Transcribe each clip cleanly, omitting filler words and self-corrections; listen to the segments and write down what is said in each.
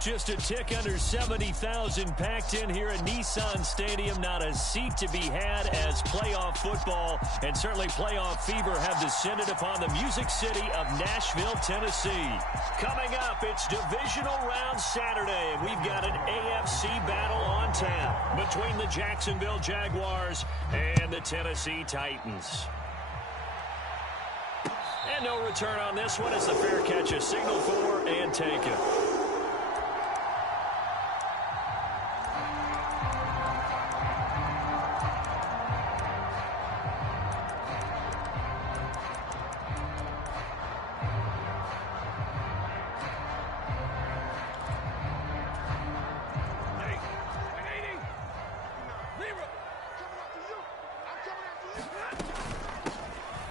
Just a tick under 70,000 packed in here at Nissan Stadium. Not a seat to be had as playoff football and certainly playoff fever have descended upon the Music City of Nashville, Tennessee. Coming up, it's Divisional Round Saturday, and we've got an AFC battle on tap between the Jacksonville Jaguars and the Tennessee Titans. And no return on this one as the fair catch is signaled for and taken.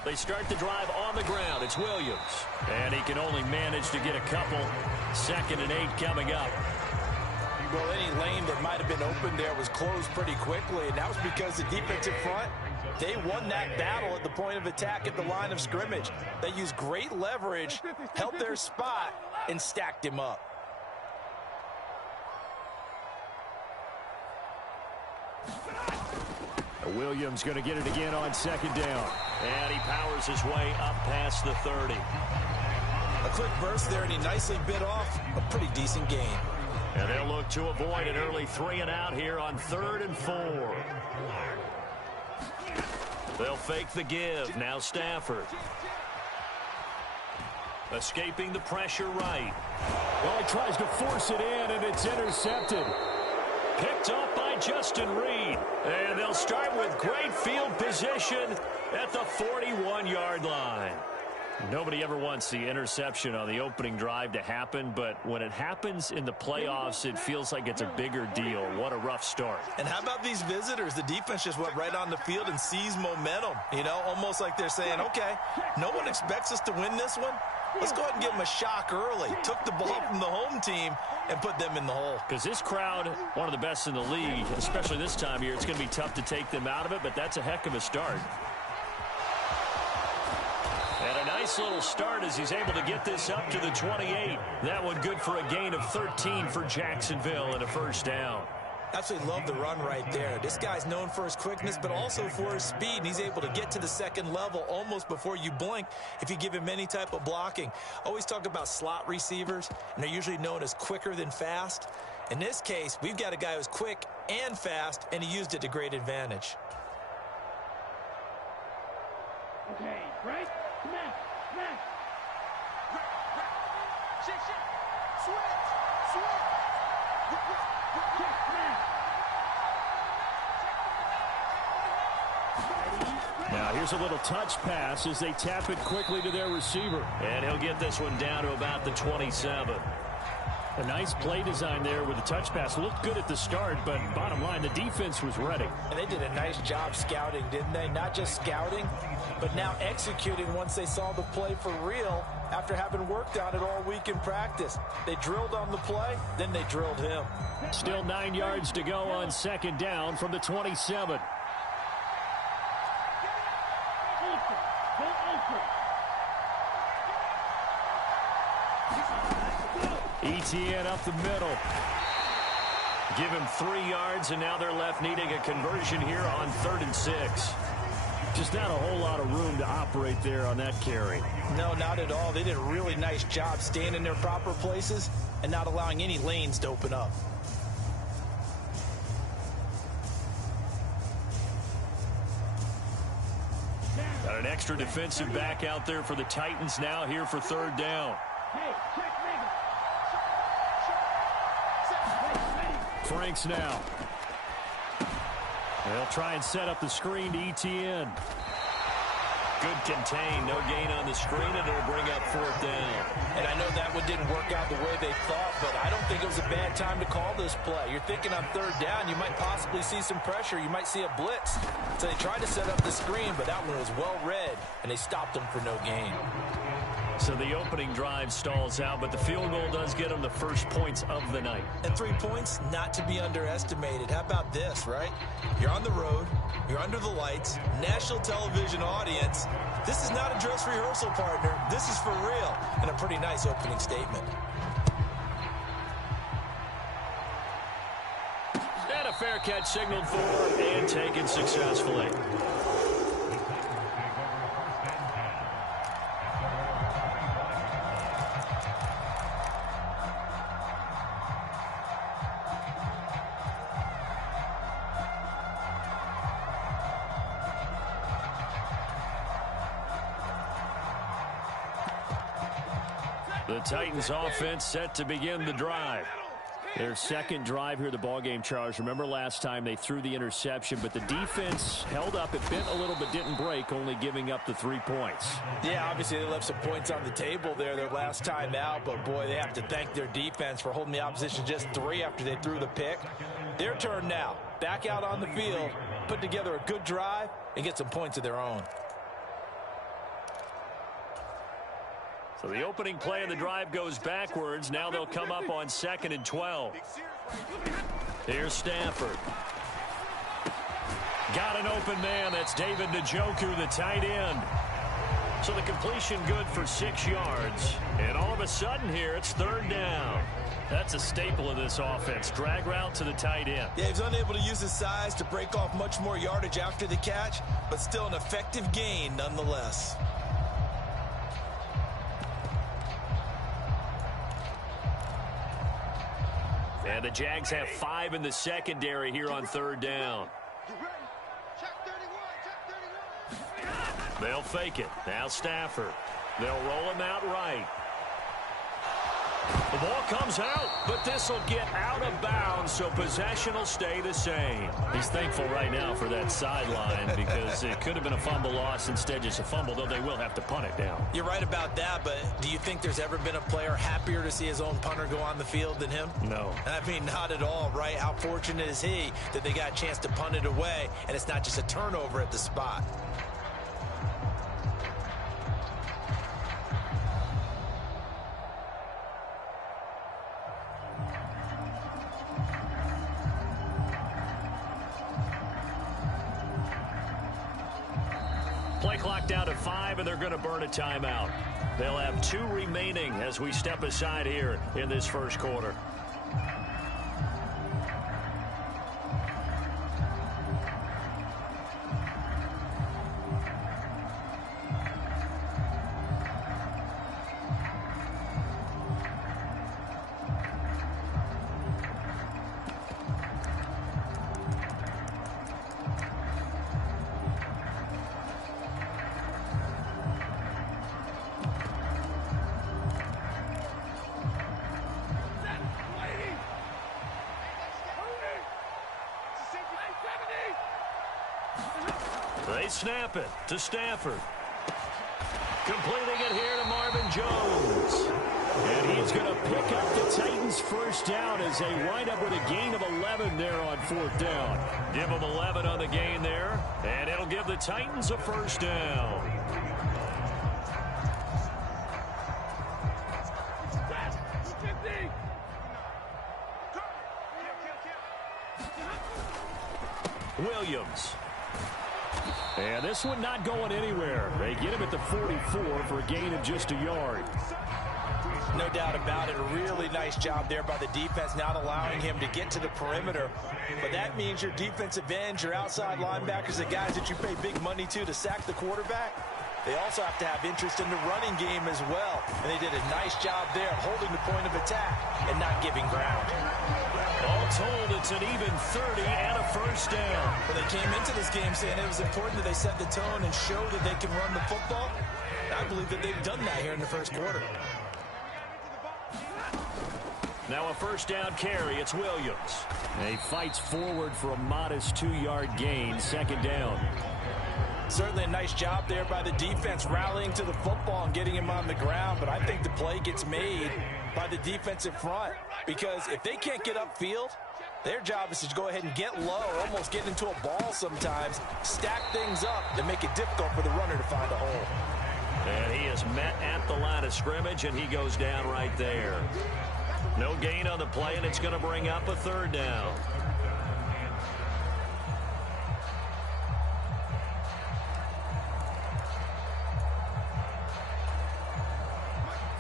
They start the drive on the ground. It's Williams. And he can only manage to get a couple. 2nd and 8 coming up. Well, any lane that might have been open there was closed pretty quickly, and that was because the defensive front, they won that battle at the point of attack at the line of scrimmage. They used great leverage, held their spot, and stacked him up. Williams going to get it again on 2nd down. And he powers his way up past the 30. A quick burst there, and he nicely bit off a pretty decent gain. And they'll look to avoid an early 3 and out here on 3rd and 4. They'll fake the give. Now Stafford. Escaping the pressure right. Well, he tries to force it in, and it's intercepted. Picked up by Justin Reed. And they'll start with great field position at the 41-yard line. Nobody ever wants the interception on the opening drive to happen, but when it happens in the playoffs, it feels like it's a bigger deal. What a rough start. And how about these visitors? The defense just went right on the field and seized momentum. You know, almost like they're saying, okay, no one expects us to win this one. Let's go ahead and give them a shock early. Took the ball from the home team and put them in the hole. Because this crowd, one of the best in the league, especially this time of year, it's going to be tough to take them out of it, but that's a heck of a start. And a nice little start as he's able to get this up to the 28. That one good for a gain of 13 for Jacksonville and a 1st down. Absolutely love the run right there. This guy's known for his quickness, but also for his speed. And he's able to get to the 2nd level almost before you blink if you give him any type of blocking. Always talk about slot receivers, and they're usually known as quicker than fast. In this case, we've got a guy who's quick and fast, and he used it to great advantage. Okay, right? Smash, smash. Shit, switch, switch. Now here's a little touch pass as they tap it quickly to their receiver. And he'll get this one down to about the 27. A nice play design there with the touch pass. Looked good at the start, but bottom line, the defense was ready. And they did a nice job scouting, didn't they? Not just scouting, but now executing once they saw the play for real after having worked on it all week in practice. They drilled on the play, then they drilled him. Still 9 yards to go on 2nd down from the 27. ETN up the middle. Give him 3 yards, and now they're left needing a conversion here on 3rd and 6. Just not a whole lot of room to operate there on that carry. No, not at all. They did a really nice job staying in their proper places and not allowing any lanes to open up. Got an extra defensive back out there for the Titans now here for 3rd down. Franks now. They'll try and set up the screen to ETN. Good contain. No gain on the screen, and it'll bring up 4th down. And I know that one didn't work out the way they thought, but I don't think it was a bad time to call this play. You're thinking on 3rd down, you might possibly see some pressure. You might see a blitz. So they tried to set up the screen, but that one was well read, and they stopped them for no gain. So the opening drive stalls out, but the field goal does get them the first points of the night. And 3 points, not to be underestimated. How about this, right? You're on the road. You're under the lights. National television audience. This is not a dress rehearsal, partner. This is for real. And a pretty nice opening statement. catch signaled for and taken successfully. The Titans offense set to begin the drive. Their second drive here, the ballgame, Charles. Remember last time they threw the interception, but the defense held up. It bent a little but didn't break, only giving up the 3 points. Yeah, obviously they left some points on the table there their last time out, but boy, they have to thank their defense for holding the opposition just 3 after they threw the pick. Their turn now. Back out on the field, put together a good drive, and get some points of their own. So the opening play of the drive goes backwards. Now they'll come up on 2nd and 12. Here's Stafford. Got an open man. That's David Jwhoppe, the tight end. So the completion good for 6 yards. And all of a sudden here, it's 3rd down. That's a staple of this offense. Drag route to the tight end. Yeah, he's unable to use his size to break off much more yardage after the catch, but still an effective gain nonetheless. And the Jags have 5 in the secondary here on 3rd down. They'll fake it. Now Stafford. They'll roll him out right. The ball comes out, but this will get out of bounds, so possession will stay the same. He's thankful right now for that sideline because it could have been a fumble loss, instead just a fumble, though they will have to punt it down. You're right about that, but do you think there's ever been a player happier to see his own punter go on the field than him? No. I mean, not at all, right? How fortunate is he that they got a chance to punt it away, and it's not just a turnover at the spot. Play clock down to 5, and they're going to burn a timeout. They'll have 2 remaining as we step aside here in this first quarter. They snap it to Stafford. Completing it here to Marvin Jones. And he's going to pick up the Titans' first down as they wind up with a gain of 11 there on 4th down. Give them 11 on the gain there, and it'll give the Titans a first down. Williams. And this one not going anywhere. They get him at the 44 for a gain of just a yard. No doubt about it. A really nice job there by the defense, not allowing him to get to the perimeter. But that means your defensive ends, your outside linebackers, the guys that you pay big money to sack the quarterback, they also have to have interest in the running game as well. And they did a nice job there holding the point of attack and not giving ground. All told, it's an even 30 and a first down. Well, they came into this game saying it was important that they set the tone and show that they can run the football. I believe that they've done that here in the first quarter. Now a first down carry. It's Williams. And he fights forward for a modest 2-yard gain. 2nd down. Certainly a nice job there by the defense rallying to the football and getting him on the ground. But I think the play gets made by the defensive front, because if they can't get upfield, their job is to go ahead and get low, almost get into a ball sometimes, stack things up, and make it difficult for the runner to find a hole. And he is met at the line of scrimmage, and he goes down right there. No gain on the play, and it's going to bring up a 3rd down.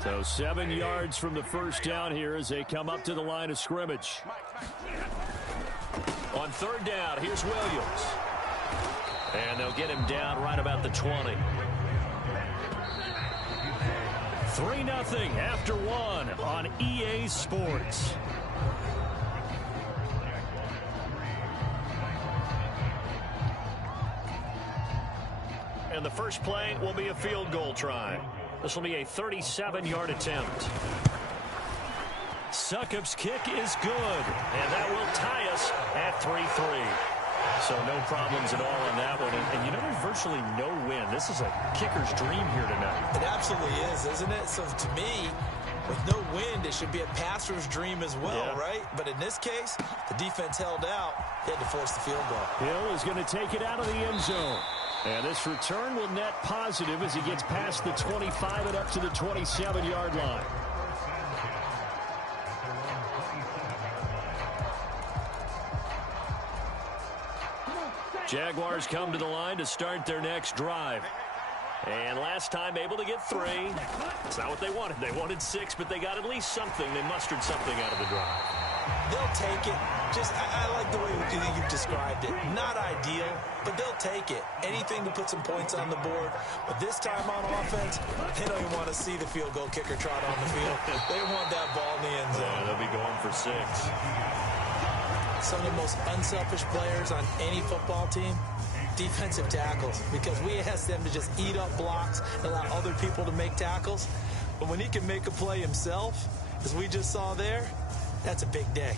So 7 yards from the first down here as they come up to the line of scrimmage. On On third down, here's Williams. And they'll get him down right about the 20. 3-0 after one on EA Sports. And the first play will be a field goal try. This will be a 37-yard attempt. Succop's kick is good, and that will tie us at 3-3. So no problems at all in that one. And you know, there's virtually no win. This is a kicker's dream here tonight. It absolutely is, isn't it? So to me, with no wind, it should be a passer's dream as well, right? But in this case, the defense held out. They had to force the field goal. Hill is going to take it out of the end zone. And this return will net positive as he gets past the 25 and up to the 27-yard line. Jaguars come to the line to start their next drive. And last time able to get 3. It's not what they wanted. They wanted 6, but they got at least something. They mustered something out of the drive. They'll take it. I like the way you've described it. Not ideal, but they'll take it. Anything to put some points on the board. But this time on offense, they don't even want to see the field goal kicker trot on the field. They want that ball in the end zone. Yeah, they'll be going for 6. Some of the most unselfish players on any football team, defensive tackles, because we ask them to just eat up blocks and allow other people to make tackles. But when he can make a play himself, as we just saw there, that's a big day.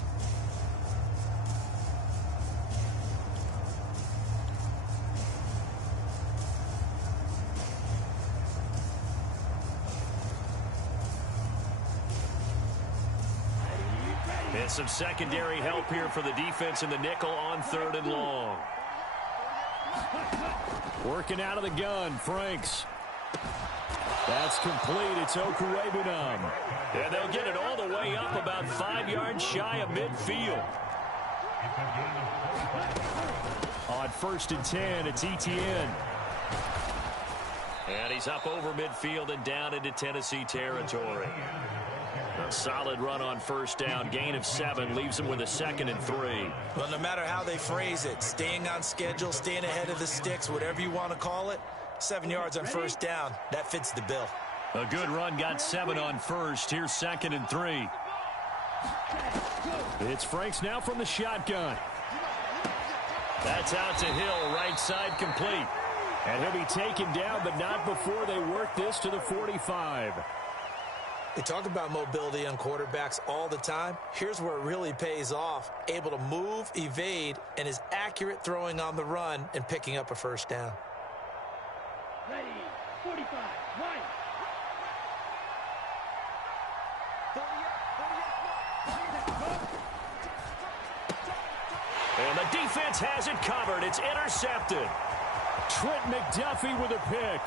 And some secondary help here for the defense in the nickel on 3rd and long. Working out of the gun, Franks. That's complete. It's Okuwebunam. And they'll get it all the way up about 5 yards shy of midfield. On 1st and 10, it's Etienne. And he's up over midfield and down into Tennessee territory. A solid run on 1st down. Gain of 7 leaves him with a 2nd and 3. Well, no matter how they phrase it, staying on schedule, staying ahead of the sticks, whatever you want to call it, 7 yards on 1st down. That fits the bill. A good run, got 7 on 1st. Here's 2nd and 3. It's Franks now from the shotgun. That's out to Hill, right side complete. And he'll be taken down, but not before they work this to the 45. They talk about mobility on quarterbacks all the time. Here's where it really pays off. Able to move, evade, and is accurate throwing on the run and picking up a 1st down. Ready, 45, right. And the defense has it covered. It's intercepted. Trent McDuffie with a pick.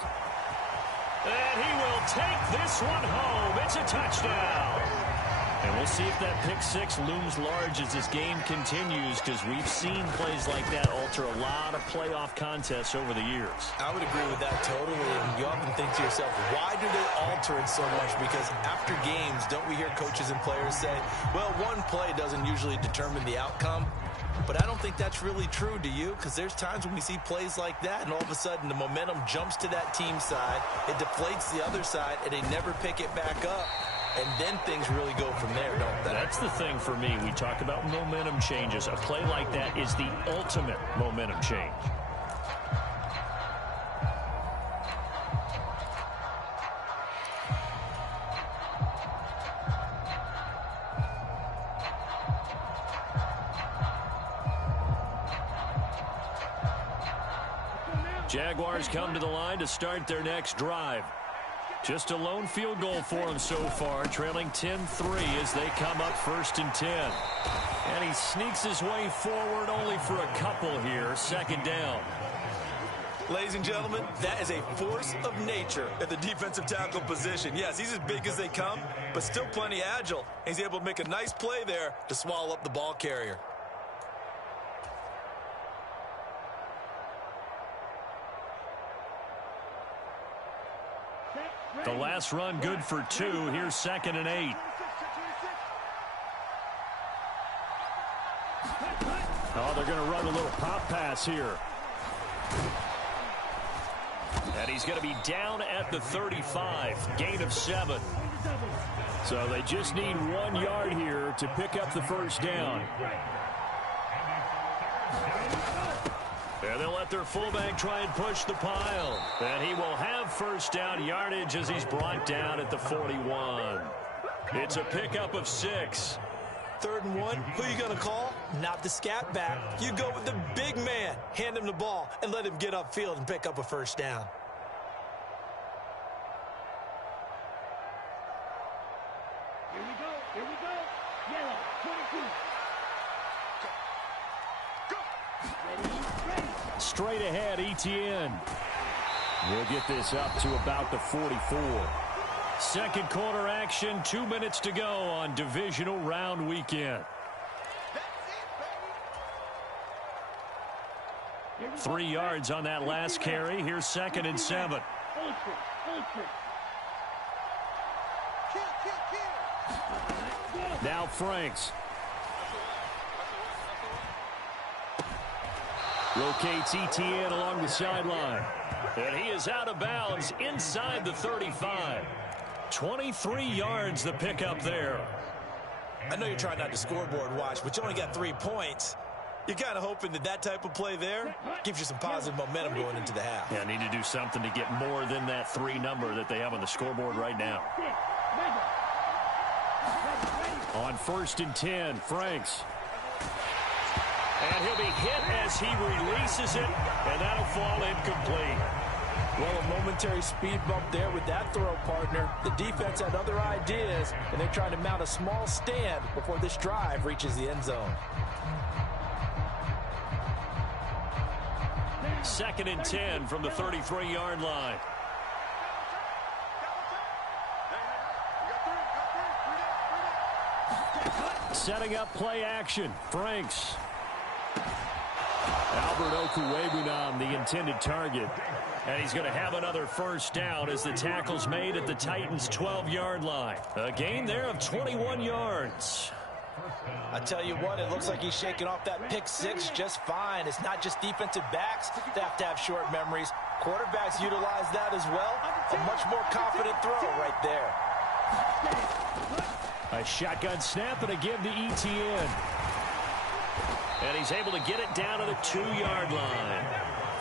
And he will take this one home. It's a touchdown. And we'll see if that pick 6 looms large as this game continues, because we've seen plays like that alter a lot of playoff contests over the years. I would agree with that totally. And you often think to yourself, why do they alter it so much? Because after games, don't we hear coaches and players say, well, one play doesn't usually determine the outcome? But I don't think that's really true, do you? Because there's times when we see plays like that, and all of a sudden the momentum jumps to that team side, it deflates the other side, and they never pick it back up. And then things really go from there, don't they? That's the thing for me. We talk about momentum changes. A play like that is the ultimate momentum change. Jaguars come to the line to start their next drive. Just a lone field goal for him so far, trailing 10-3 as they come up 1st and 10. And he sneaks his way forward only for a couple here. 2nd down. Ladies and gentlemen, that is a force of nature at the defensive tackle position. Yes, he's as big as they come, but still plenty agile. He's able to make a nice play there to swallow up the ball carrier. The last run good for 2. Here's 2nd and 8. Oh, they're going to run a little pop pass here. And he's going to be down at the 35. Gain of 7. So they just need 1 yard here to pick up the first down. And they'll let their fullback try and push the pile. And he will have first down yardage as he's brought down at the 41. It's a pickup of 6. 3rd and 1, who are you going to call? Not the scat back. You go with the big man. Hand him the ball and let him get upfield and pick up a first down. Here we go. Here we go. Yellow, 22. Ready. Straight ahead, ETN. We'll get this up to about the 44. Second quarter action, 2 minutes to go on divisional round weekend. 3 yards on that last carry. Here's 2nd and 7. Now Franks. Rotates ETN along the sideline. And he is out of bounds inside the 35. 23 yards the pickup there. I know you're trying not to scoreboard watch, but you only got 3 points. You're kind of hoping that type of play there gives you some positive momentum going into the half. Yeah, need to do something to get more than that 3 number that they have on the scoreboard right now. On 1st and 10, Franks. And he'll be hit as he releases it, and that'll fall incomplete. Well, a momentary speed bump there with that throw, partner. The defense had other ideas, and they're trying to mount a small stand before this drive reaches the end zone. 2nd and 10 from the 33-yard line. Setting up play action. Franks. Albert Okwuegbunam, the intended target. And he's going to have another first down as the tackle's made at the Titans' 12-yard line. A gain there of 21 yards. I tell you what, it looks like he's shaking off that pick 6 just fine. It's not just defensive backs that have to have short memories. Quarterbacks utilize that as well. A much more confident throw right there. A shotgun snap and a give to ETN. And he's able to get it down to the 2-yard line.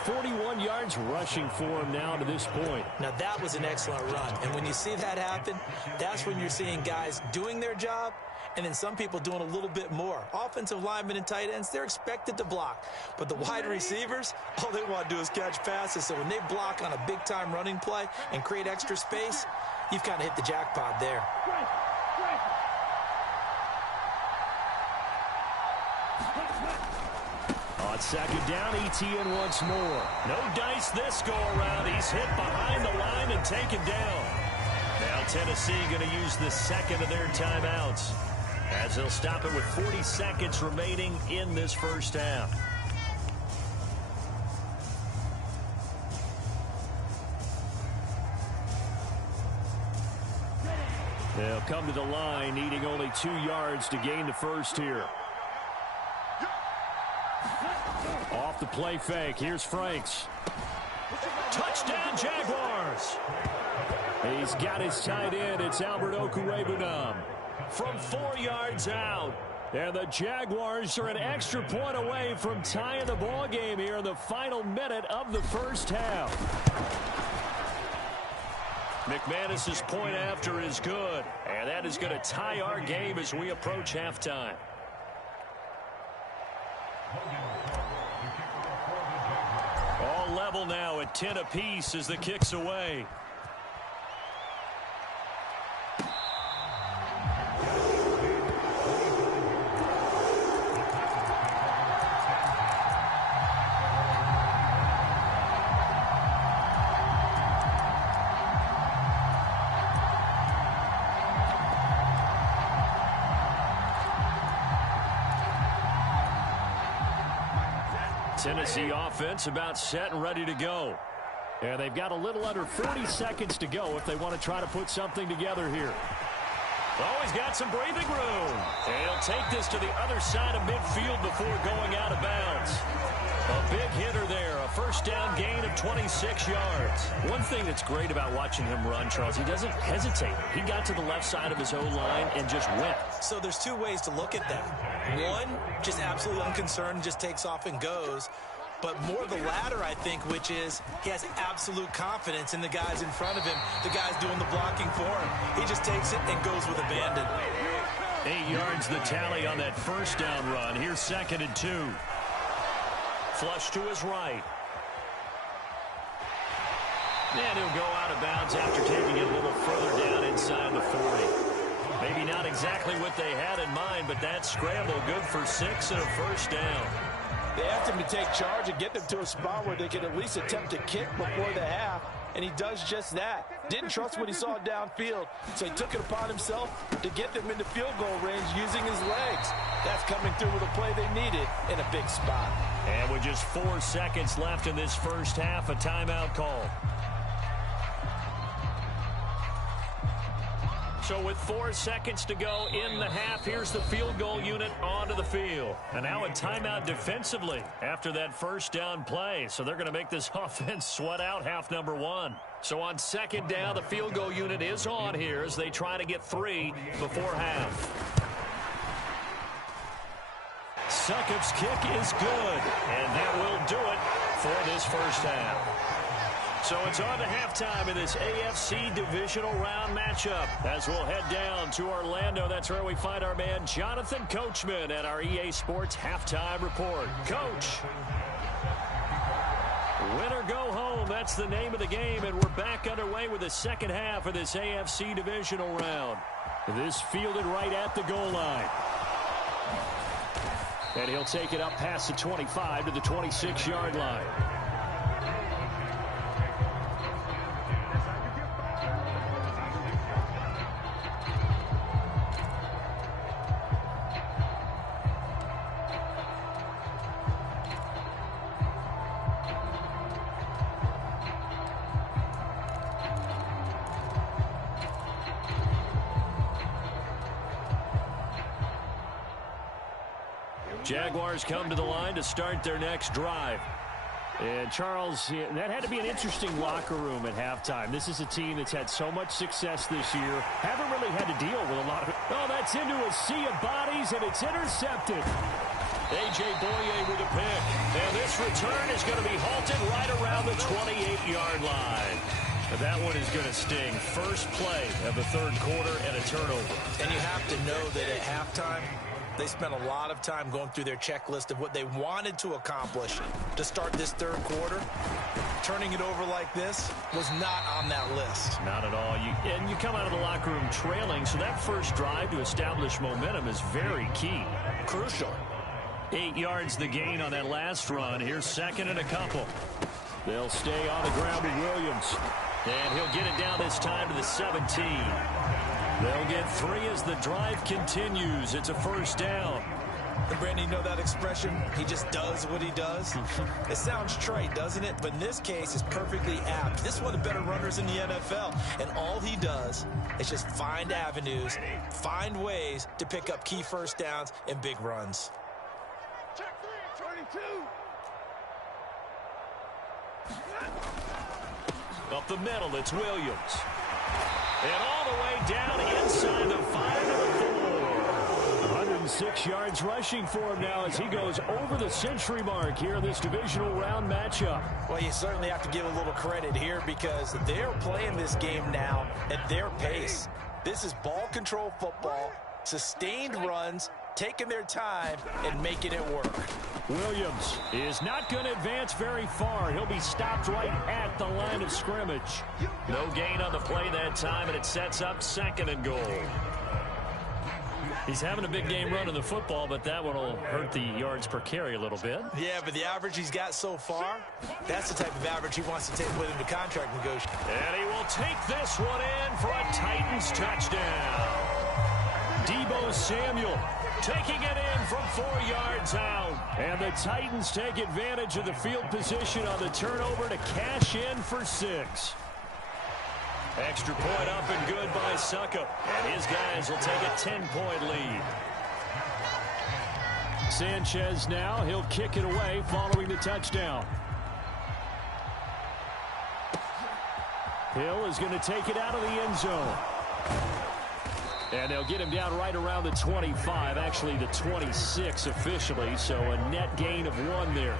41 yards rushing for him now to this point. Now that was an excellent run. And when you see that happen, that's when you're seeing guys doing their job and then some people doing a little bit more. Offensive linemen and tight ends, they're expected to block. But the wide receivers, all they want to do is catch passes. So when they block on a big-time running play and create extra space, you've kind of hit the jackpot there. On 2nd down, ETN once more. No dice this go-around. He's hit behind the line and taken down. Now Tennessee going to use the 2nd of their timeouts as they'll stop it with 40 seconds remaining in this first half. They'll come to the line, needing only 2 yards to gain the first here. Off the play fake. Here's Franks. Touchdown, Jaguars. He's got his tight end. It's Albert Okwuegbunam from 4 yards out. And the Jaguars are an extra point away from tying the ball game here in the final minute of the first half. McManus's point after is good. And that is going to tie our game as we approach halftime. All level now at 10 apiece as the kick's away. Tennessee offense about set and ready to go. And they've got a little under 40 seconds to go if they want to try to put something together here. Oh, he's got some breathing room. And he'll take this to the other side of midfield before going out of bounds. A big hitter there. A first down gain of 26 yards. One thing that's great about watching him run, Charles, he doesn't hesitate. He got to the left side of his O-line and just went. So there's two ways to look at that. One, just absolutely unconcerned, just takes off and goes. But more the latter, I think, which is he has absolute confidence in the guys in front of him, the guys doing the blocking for him. He just takes it and goes with abandon. 8 yards the tally on that first down run. Here's 2nd and 2. Flush to his right. And he'll go out of bounds after taking it a little further down inside the 40. Maybe not exactly what they had in mind, but that scramble good for 6 and a first down. They asked him to take charge and get them to a spot where they could at least attempt a kick before the half, and he does just that. Didn't trust what he saw downfield, so he took it upon himself to get them into field goal range using his legs. That's coming through with a play they needed in a big spot. And with just 4 seconds left in this first half, a timeout call. So with 4 seconds to go in the half, here's the field goal unit onto the field. And now a timeout defensively after that first down play. So they're going to make this offense sweat out half number 1. So on 2nd down, the field goal unit is on here as they try to get 3 before half. Succop's kick is good, and that will do it for this first half. So it's on to halftime in this AFC divisional round matchup as we'll head down to Orlando. That's where we find our man Jonathan Coachman at our EA Sports Halftime Report. Coach. Win or go home, that's the name of the game, and we're back underway with the second half of this AFC divisional round. This fielded right at the goal line. And he'll take it up past the 25 to the 26-yard line. Jaguars come to the line to start their next drive. And Charles, that had to be an interesting locker room at halftime. This is a team that's had so much success this year. Haven't really had to deal with a lot of it. Oh, that's into a sea of bodies, and it's intercepted. A.J. Boye with a pick. And this return is going to be halted right around the 28-yard line. That one is going to sting. First play of the third quarter and a turnover. And you have to know that at halftime, they spent a lot of time going through their checklist of what they wanted to accomplish to start this third quarter. Turning it over like this was not on that list. Not at all. And you come out of the locker room trailing, so that first drive to establish momentum is very key. Crucial. 8 yards the gain on that last run. Here's 2nd and a couple. They'll stay on the ground with Williams. And he'll get it down this time to the 17. They'll get 3 as the drive continues. It's a first down. And Brandon, you know that expression? He just does what he does. It sounds trite, doesn't it? But in this case, it's perfectly apt. This is one of the better runners in the NFL. And all he does is just find avenues, find ways to pick up key first downs and big runs. Check 3, 22. Up the middle, it's Williams. And all the way down inside the 5 to the 4. 106 yards rushing for him now as he goes over the century mark here in this divisional round matchup. Well, you certainly have to give a little credit here because they're playing this game now at their pace. This is ball control football, sustained runs, taking their time and making it work. Williams is not going to advance very far. He'll be stopped right at the line of scrimmage. No gain on the play that time, and it sets up 2nd and goal. He's having a big game running the football, but that one will hurt the yards per carry a little bit. Yeah, but the average he's got so far, that's the type of average he wants to take with him to contract negotiation. And he will take this one in for a Titans touchdown. Deebo Samuel taking it in from 4 yards out. And the Titans take advantage of the field position on the turnover to cash in for 6. Extra point up and good by Suckup. And his guys will take a 10-point lead. Sanchez now. He'll kick it away following the touchdown. Hill is going to take it out of the end zone. And they'll get him down right around the 25, actually the 26 officially, so a net gain of 1 there.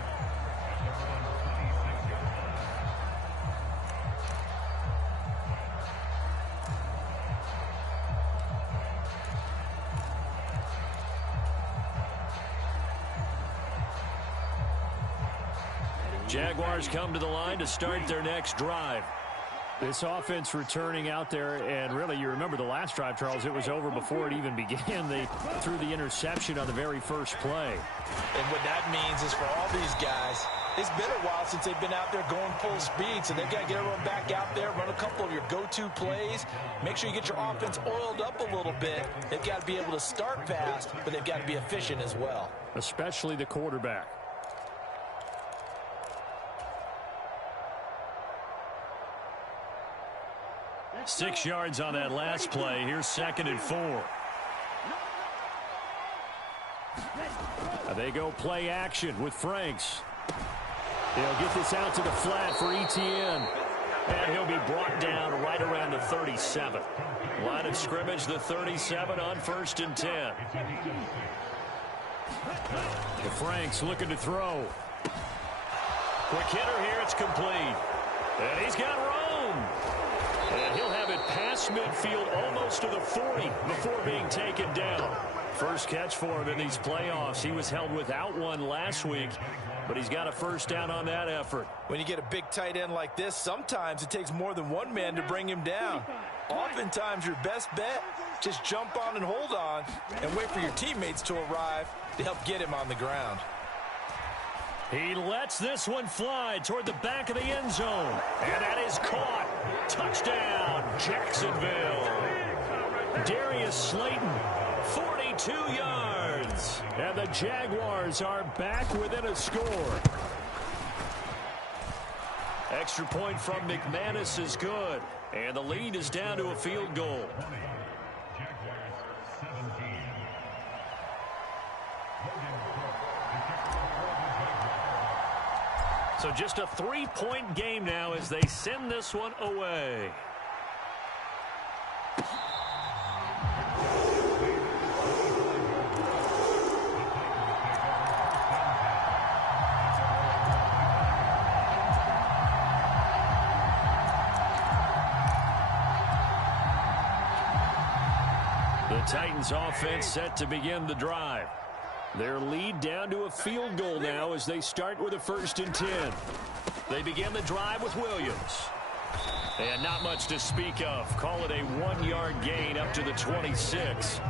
Jaguars come to the line to start their next drive. This offense returning out there, and really, you remember the last drive, Charles, it was over before it even began. They threw the interception on the very first play. And what that means is for all these guys, it's been a while since they've been out there going full speed, so they've got to get everyone back out there, run a couple of your go-to plays, make sure you get your offense oiled up a little bit. They've got to be able to start fast, but they've got to be efficient as well. Especially the quarterback. Six yards on that last play. Here's 2nd and 4. They go play action with Franks. He'll get this out to the flat for Etienne. And he'll be brought down right around the 37. Line of scrimmage, the 37 on 1st and 10. Franks looking to throw. Quick hitter here. It's complete. And he's got room. And he'll have it past midfield almost to the 40 before being taken down. First catch for him in these playoffs. He was held without one last week, but he's got a first down on that effort. When you get a big tight end like this, sometimes it takes more than one man to bring him down. Oftentimes, your best bet, just jump on and hold on and wait for your teammates to arrive to help get him on the ground. He lets this one fly toward the back of the end zone. And that is caught. Touchdown, Jacksonville. Darius Slayton, 42 yards. And the Jaguars are back within a score. Extra point from McManus is good. And the lead is down to a field goal. So just a 3-point game now as they send this one away. The Titans offense set to begin the drive. Their lead down to a field goal now as they start with a 1st and 10. They begin the drive with Williams. And not much to speak of. Call it a 1-yard gain up to the 26.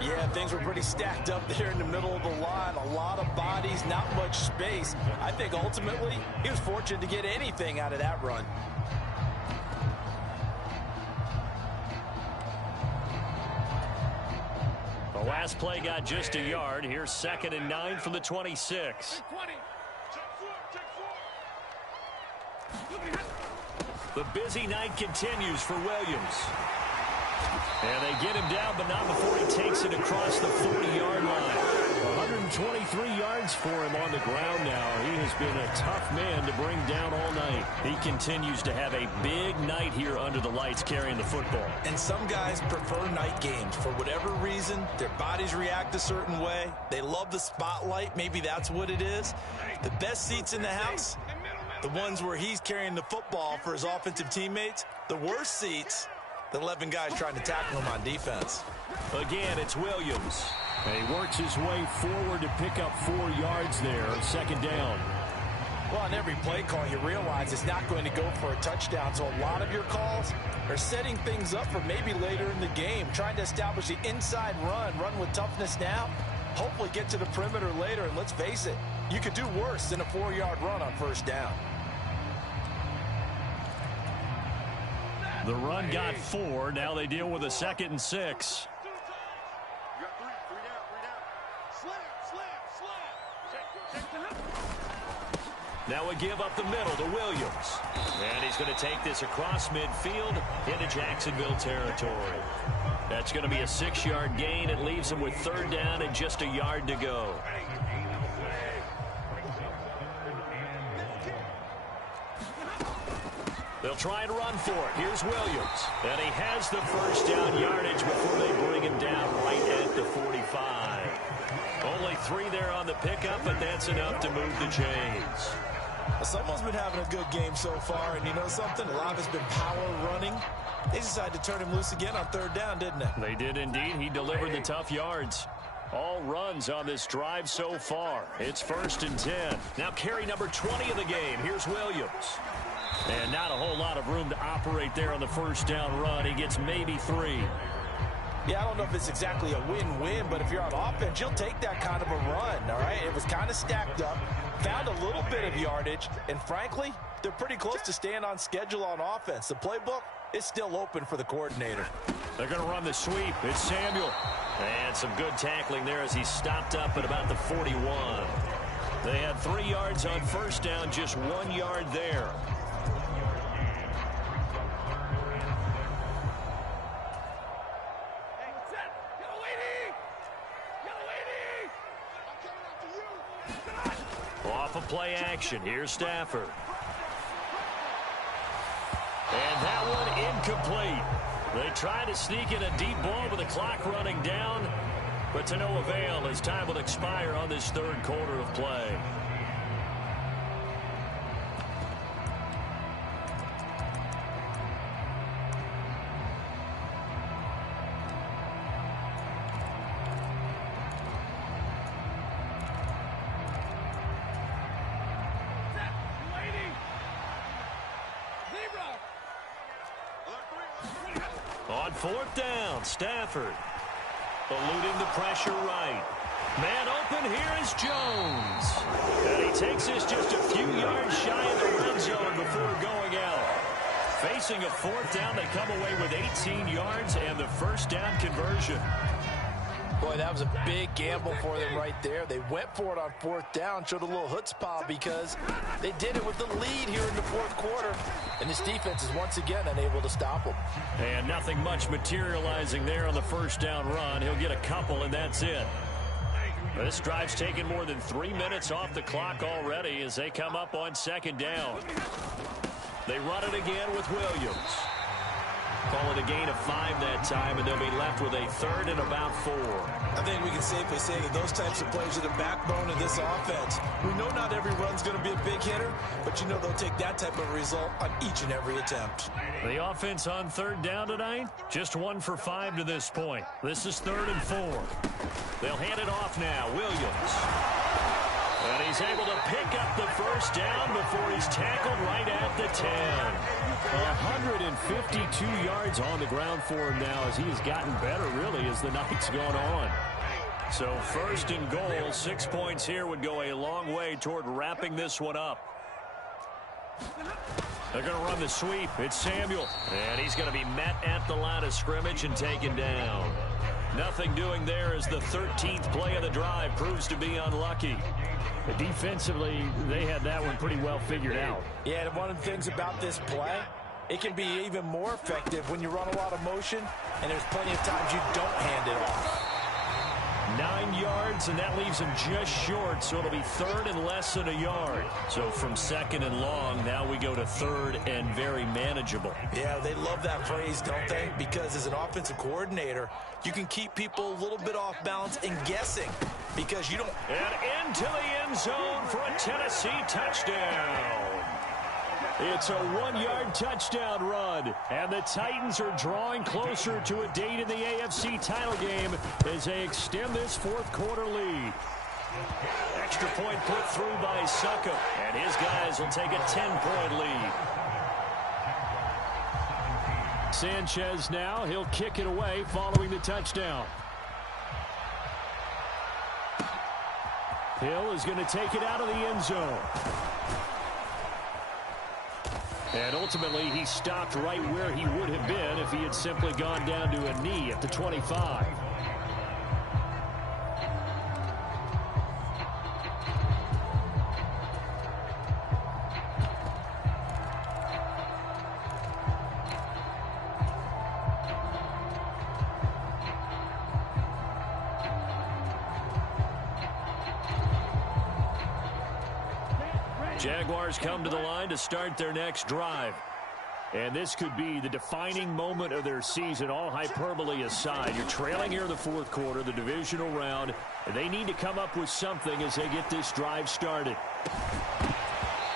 Yeah, things were pretty stacked up there in the middle of the line. A lot of bodies, not much space. I think ultimately he was fortunate to get anything out of that run. The last play got just a yard. Here's 2nd and 9 from the 26. The busy night continues for Williams. And they get him down, but not before he takes it across the 40-yard line. 123 yards for him on the ground now. He has been a tough man to bring down all night. He continues to have a big night here under the lights carrying the football. And some guys prefer night games. For whatever reason, their bodies react a certain way. They love the spotlight. Maybe that's what it is. The best seats in the house, the ones where he's carrying the football for his offensive teammates. The worst seats, the 11 guys trying to tackle him on defense. Again, it's Williams. And he works his way forward to pick up 4 yards there, 2nd down. Well, on every play call, you realize it's not going to go for a touchdown. So a lot of your calls are setting things up for maybe later in the game, trying to establish the inside run with toughness now, hopefully get to the perimeter later. And let's face it, you could do worse than a 4-yard run on 1st down. The run got 4. Now they deal with a 2nd and 6. Now we give up the middle to Williams. And he's going to take this across midfield into Jacksonville territory. That's going to be a 6-yard gain. It leaves him with 3rd down and just a yard to go. They'll try and run for it. Here's Williams. And he has the 1st down yardage before they bring him down right at the 45. Only 3 there on the pickup, but that's enough to move the chains. Someone's been having a good game so far, and you know something? A lot has been power running. They decided to turn him loose again on 3rd down, didn't they? They did indeed. He delivered the tough yards. All runs on this drive so far. It's 1st and 10. Now carry number 20 of the game. Here's Williams. And not a whole lot of room to operate there on the 1st down run. He gets maybe 3. Yeah, I don't know if it's exactly a win-win, but if you're on offense, you'll take that kind of a run, all right? It was kind of stacked up, found a little bit of yardage, and frankly, they're pretty close to staying on schedule on offense. The playbook is still open for the coordinator. They're going to run the sweep. It's Samuel. And some good tackling there as he stopped up at about the 41. They had 3 yards on 1st down, just 1 yard there. Off of play action. Here's Stafford. And that one incomplete. They try to sneak in a deep ball with the clock running down, but to no avail as time will expire on this 3rd quarter of play. On 4th down, Stafford eluding the pressure right. Man open, here is Jones. And he takes this just a few yards shy of the red zone before going out. Facing a 4th down, they come away with 18 yards and the 1st down conversion. Boy, that was a big gamble for them right there. They went for it on 4th down, showed a little chutzpah because they did it with the lead here in the 4th quarter. And this defense is once again unable to stop them. And nothing much materializing there on the 1st down run. He'll get a couple, and that's it. This drive's taken more than 3 minutes off the clock already as they come up on 2nd down. They run it again with Williams. Call it a gain of 5 that time, and they'll be left with a 3rd and about 4. I think we can safely say that those types of plays are the backbone of this offense. We know not every run's going to be a big hitter, but you know they'll take that type of result on each and every attempt. The offense on 3rd down tonight, just 1 for 5 to this point. This is 3rd and 4. They'll hand it off now. Williams. And he's able to pick up the 1st down before he's tackled right at the 10. 152 yards on the ground for him now as he has gotten better, really, as the night's gone on. So 1st and goal, 6 points here would go a long way toward wrapping this one up. They're going to run the sweep. It's Samuel. And he's going to be met at the line of scrimmage and taken down. Nothing doing there as the 13th play of the drive proves to be unlucky. But defensively, they had that one pretty well figured out. Yeah, and one of the things about this play, it can be even more effective when you run a lot of motion, and there's plenty of times you don't hand it off. 9 yards, and that leaves him just short, so it'll be 3rd and less than a yard. So from 2nd and long, now we go to 3rd and very manageable. Yeah, they love that phrase, don't they? Because as an offensive coordinator, you can keep people a little bit off balance and guessing because you don't... And into the end zone for a Tennessee touchdown. It's a 1-yard touchdown run, and the Titans are drawing closer to a date in the AFC title game as they extend this 4th quarter lead. Extra point put through by Suckup, and his guys will take a 10-point lead. Sanchez now, he'll kick it away following the touchdown. Hill is going to take it out of the end zone. And ultimately, he stopped right where he would have been if he had simply gone down to a knee at the 25. Jaguars come to the line to start their next drive. And this could be the defining moment of their season, all hyperbole aside. You're trailing here in the fourth quarter, the divisional round, and they need to come up with something as they get this drive started.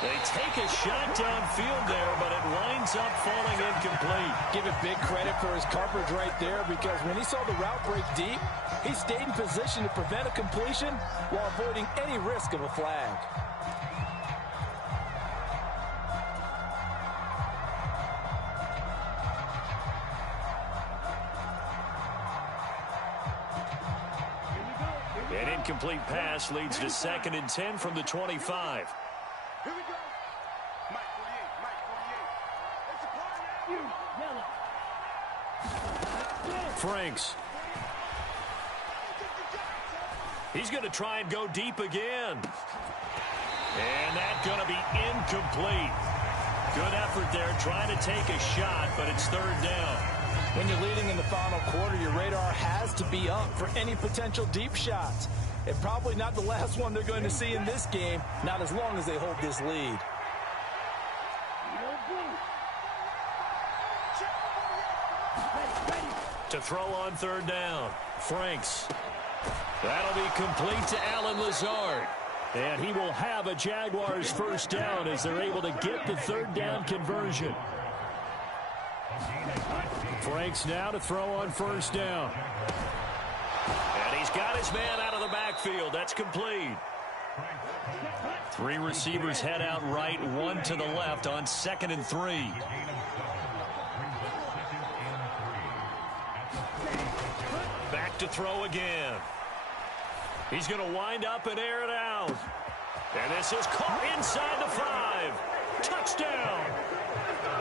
They take a shot downfield there, but it winds up falling incomplete. Give it big credit for his coverage right there, because when he saw the route break deep, he stayed in position to prevent a completion while avoiding any risk of a flag. An incomplete pass leads to 2nd and 10 from the 25. Here we go. Mike 48, Mike 48. It's a party. Franks. He's going to try and go deep again. And that's going to be incomplete. Good effort there, trying to take a shot, but it's 3rd down. When you're leading in the final quarter, your radar has to be up for any potential deep shots. And probably not the last one they're going to see in this game, not as long as they hold this lead. To throw on 3rd down, Franks. That'll be complete to Allen Lazard. And he will have a Jaguars 1st down as they're able to get the 3rd down conversion. Franks now to throw on 1st down. And he's got his man out of the backfield. That's complete. 3 receivers head out right, 1 to the left on 2nd and 3. Back to throw again. He's going to wind up and air it out. And this is caught inside the 5. Touchdown.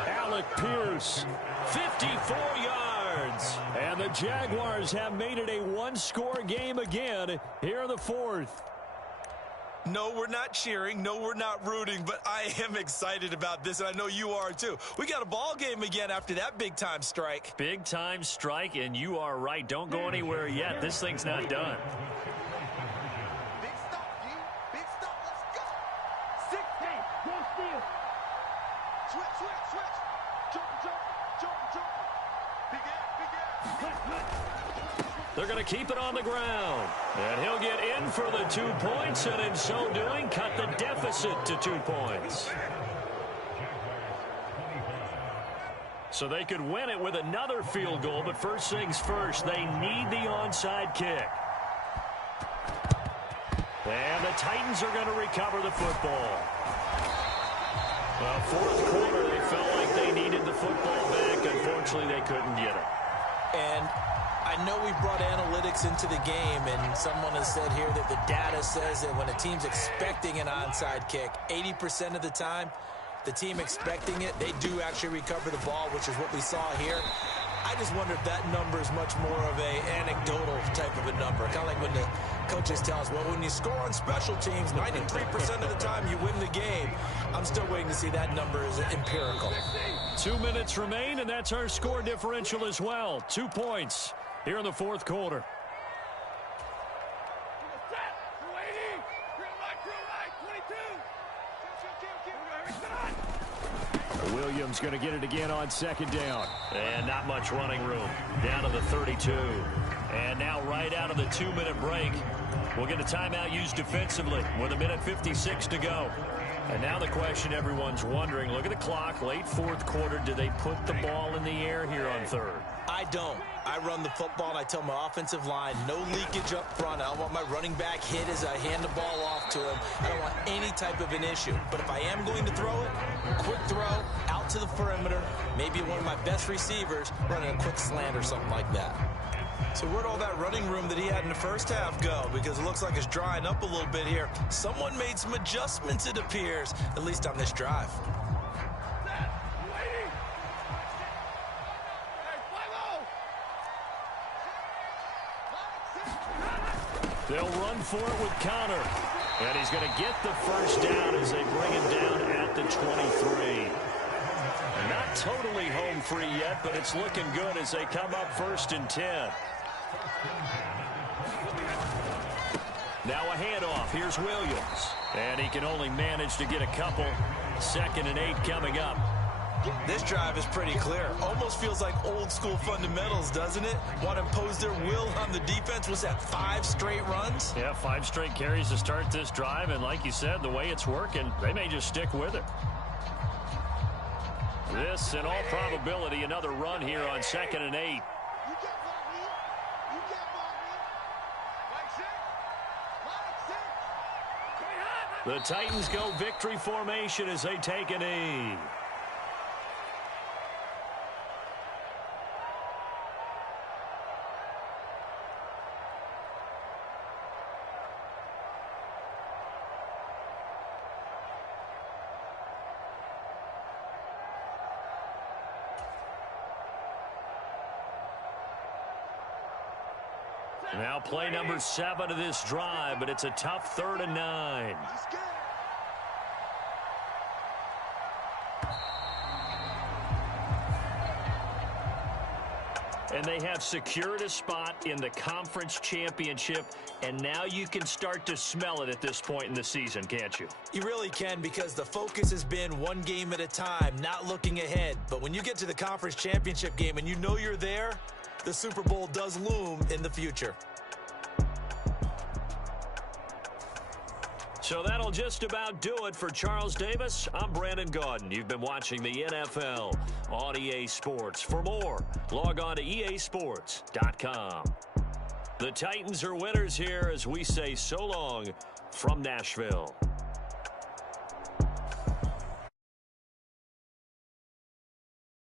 Alec Pierce, 54 yards. And the Jaguars have made it a one-score game again here in the 4th. No, we're not cheering. No, we're not rooting, but I am excited about this, and I know you are too. We got a ball game again after that big-time strike. Big-time strike, and you are right. Don't go anywhere yet. This thing's not done. Big stop, G. Big stop. Let's go. 6, 8. Go steal. Switch. Jump. Big air. They're going to keep it on the ground. And he'll get in for the 2 points, and in so doing, cut the deficit to 2 points. So they could win it with another field goal, but first things first, they need the onside kick. And the Titans are going to recover the football. Well, 4th quarter, they felt like they needed the football back. Unfortunately, they couldn't get it. And I know we brought analytics into the game, and someone has said here that the data says that when a team's expecting an onside kick, 80% of the time, the team expecting it, they do actually recover the ball, which is what we saw here. I just wonder if that number is much more of a anecdotal type of a number. Kind of like when the coaches tell us, well, when you score on special teams, 93% of the time you win the game. I'm still waiting to see that number is empirical. 2 minutes remain, and that's our score differential as well. 2 points here in the 4th quarter. Williams going to get it again on 2nd down. And not much running room. Down to the 32. And now right out of the 2-minute break, we'll get a timeout used defensively with 1:56 to go. And now the question everyone's wondering, look at the clock, late 4th quarter, do they put the ball in the air here on 3rd? I don't. I run the football, and I tell my offensive line, no leakage up front. I don't want my running back hit as I hand the ball off to him. I don't want any type of an issue. But if I am going to throw it, quick throw, out to the perimeter, maybe one of my best receivers running a quick slant or something like that. So where'd all that running room that he had in the first half go? Because it looks like it's drying up a little bit here. Someone made some adjustments, it appears, at least on this drive. They'll run for it with Connor. And he's going to get the first down as they bring him down at the 23. Not totally home free yet, but it's looking good as they come up 1st and 10. Now a handoff. Here's Williams. And he can only manage to get a couple. 2nd and 8 coming up. This drive is pretty clear. Almost feels like old school fundamentals, doesn't it? Want to impose their will on the defense. Was that 5 straight runs? Yeah, 5 straight carries to start this drive. And like you said, the way it's working, they may just stick with it. This, in all probability, another run here on 2nd and 8. The Titans go victory formation as they take a knee. Now play number 7 of this drive, but it's a tough 3rd and 9. And they have secured a spot in the conference championship, and now you can start to smell it at this point in the season, can't you? You really can, because the focus has been one game at a time, not looking ahead. But when you get to the conference championship game and you know you're there, the Super Bowl does loom in the future. So that'll just about do it for Charles Davis. I'm Brandon Gaudin. You've been watching the NFL on EA Sports. For more, log on to easports.com. The Titans are winners here as we say so long from Nashville.